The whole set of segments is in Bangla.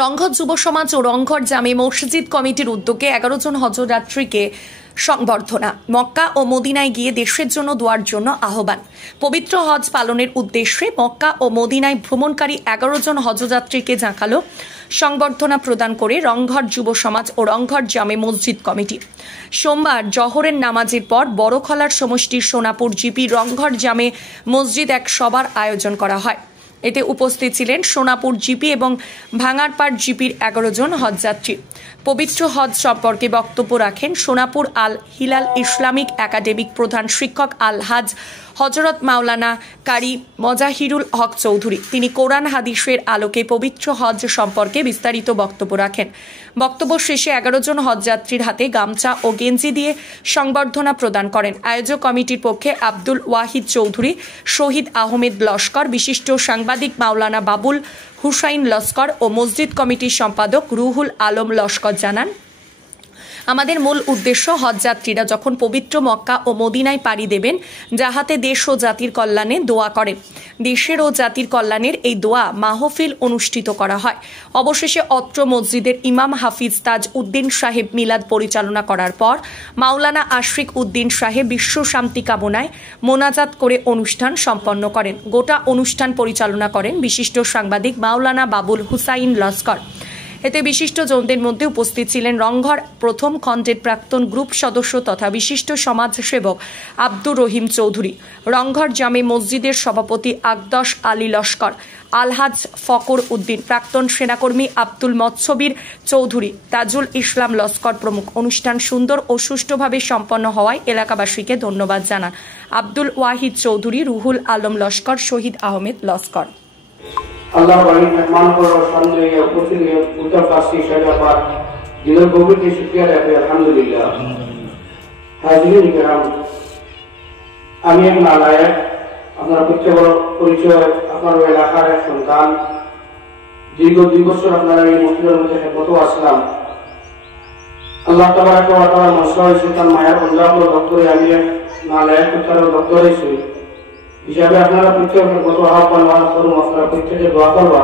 রংঘর যুব সমাজ ও রংঘর জামে মসজিদ কমিটির উদ্যোগে 11 জন হজযাত্রীকে সংবর্ধনা। মক্কা ও মদিনায় গিয়ে দেশের জন্য দোয়ার জন্য আহ্বান। পবিত্র হজ পালনের উদ্দেশ্যে মক্কা ও মদিনায় ভ্রমণকারী 11 জন হজযাত্রীকে জাঁকালো সংবর্ধনা প্রদান করে রংঘর যুব সমাজ ও রংঘর জামে মসজিদ কমিটি। সোমবার জহরের নামাজের পর বড়খলার সমষ্টির সোনাপুর জিপি রংঘর জামে মসজিদ এক সভার আয়োজন করা হয়। এতে উপস্থিত ছিলেন সোনাপুর জিপি এবং ভাঙারপাড় জিপির 11 জন হজযাত্রী। পবিত্র হজ সম্পর্কে বক্তব্য রাখেন Sonapur Al Hilal Islamic academic প্রধান শিক্ষক আল হাজ হজরত মাওলানা কারি মজাহিরুল হক চৌধুরী। তিনি কোরআন হাদিসের আলোকে পবিত্র হজ সম্পর্কে বিস্তারিত বক্তব্য রাখেন। বক্তব্য শেষে 11 জন হজযাত্রীর হাতে গামছা ও গেঞ্জি দিয়ে সংবর্ধনা প্রদান করেন। আয়োজক কমিটির পক্ষে আব্দুল ওয়াহিদ চৌধুরী, শহীদ আহমেদ লস্কর, বিশিষ্ট সাংবাদিক মাওলানা বাবুল হুসাইন লস্কর ও মসজিদ কমিটির সম্পাদক রুহুল আলম লস্কর জানান, আমাদের মূল উদ্দেশ্য হজযাত্রীরা যখন পবিত্র মক্কা ও মদিনায় পাড়ি দেবেন, যাহাতে দেশ ও জাতির কল্যাণে দোয়া করেন। দেশের ও জাতির কল্যাণের এই দোয়া মাহফিল অনুষ্ঠিত করা হয়। অবশেষে অত্র মসজিদের ইমাম হাফিজ তাজ উদ্দিন সাহেব মিলাদ পরিচালনা করার পর মাওলানা আশরিক উদ্দিন সাহেব বিশ্ব শান্তি কামনায় মোনাজাত করে অনুষ্ঠান সম্পন্ন করেন। গোটা অনুষ্ঠান পরিচালনা করেন বিশিষ্ট সাংবাদিক মাওলানা বাবুল হুসাইন লস্কর। এতে বিশিষ্ট জনদের মধ্যে উপস্থিত ছিলেন রংঘর প্রথম খণ্ডের প্রাক্তন গ্রুপ সদস্য তথা বিশিষ্ট সমাজসেবক আব্দুর রহিম চৌধুরী, রংঘর জামে মসজিদের সভাপতি আকদস আলী লস্কর, আলহাজ ফকর উদ্দিন, প্রাক্তন সেনাকর্মী আব্দুল মৎসবির চৌধুরী, তাজুল ইসলাম লস্কর প্রমুখ। অনুষ্ঠান সুন্দর ও সুষ্ঠুভাবে সম্পন্ন হওয়ায় এলাকাবাসীকে ধন্যবাদ জানান আব্দুল ওয়াহিদ চৌধুরী, রুহুল আলম লস্কর, শহীদ আহমেদ লস্কর। अल्लाह बड़ी मेहमान को सामने या कुर्सी के उत्तर पासी शहजाबाद जिधर गोविंद की शुक्रिया रहते अल्हम्दुलिल्लाह। हाजिरीन किराम, আমি এক নালায়েক, আপনার পরিচয় আপনার এলাকার এক সন্তান। দীর্ঘ 2 বছর আপনারা এই মসজিদের মধ্যে খেদমত আসলাম। আল্লাহ তাবারাক ওয়া তাআলা মশলা শয়তান মায়ার আল্লাহ দপ্তরে আমি নালায়েক উত্তর দপ্তরে শুই হিসাবে আপনারা প্রত্যেকের কত আহ্বান করুন, আপনারা প্রত্যেকে দোয়া করবা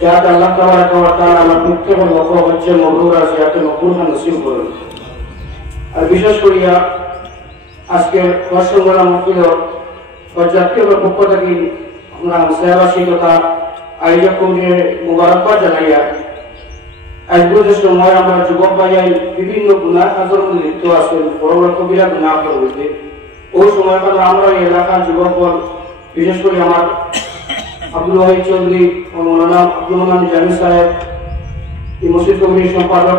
যাতে আল্লাহ তাবারাক ওয়া তাআলা আমার প্রত্যেকের লক্ষ্য হচ্ছে মবরুর আছে, যাতে মকবুল নসিব করুন। আর বিশেষ করিয়া আজকে বর্ষবরা মহফিল হজযাত্রীদের পক্ষ থেকে আমরা হামসায়াবাসী তথা আয়োজক কমিটির মুবারকবাদ জানাইয়া আজকের যে সময় আমরা যুবক ভাইয়াই বিভিন্ন গুনাহ কাজের মধ্যে লিপ্ত আছেন, বড় বড় কবিরা গুনাহ করতে ওই সময় আমরা এই এলাকার যুবক বিশেষ করে আমার আব্দুল ওয়াহিদ চৌধুরী ও মৌলানা আব্দুল মান্নান জামি সাহেব, এই মসজিদ কমিটির সম্পাদক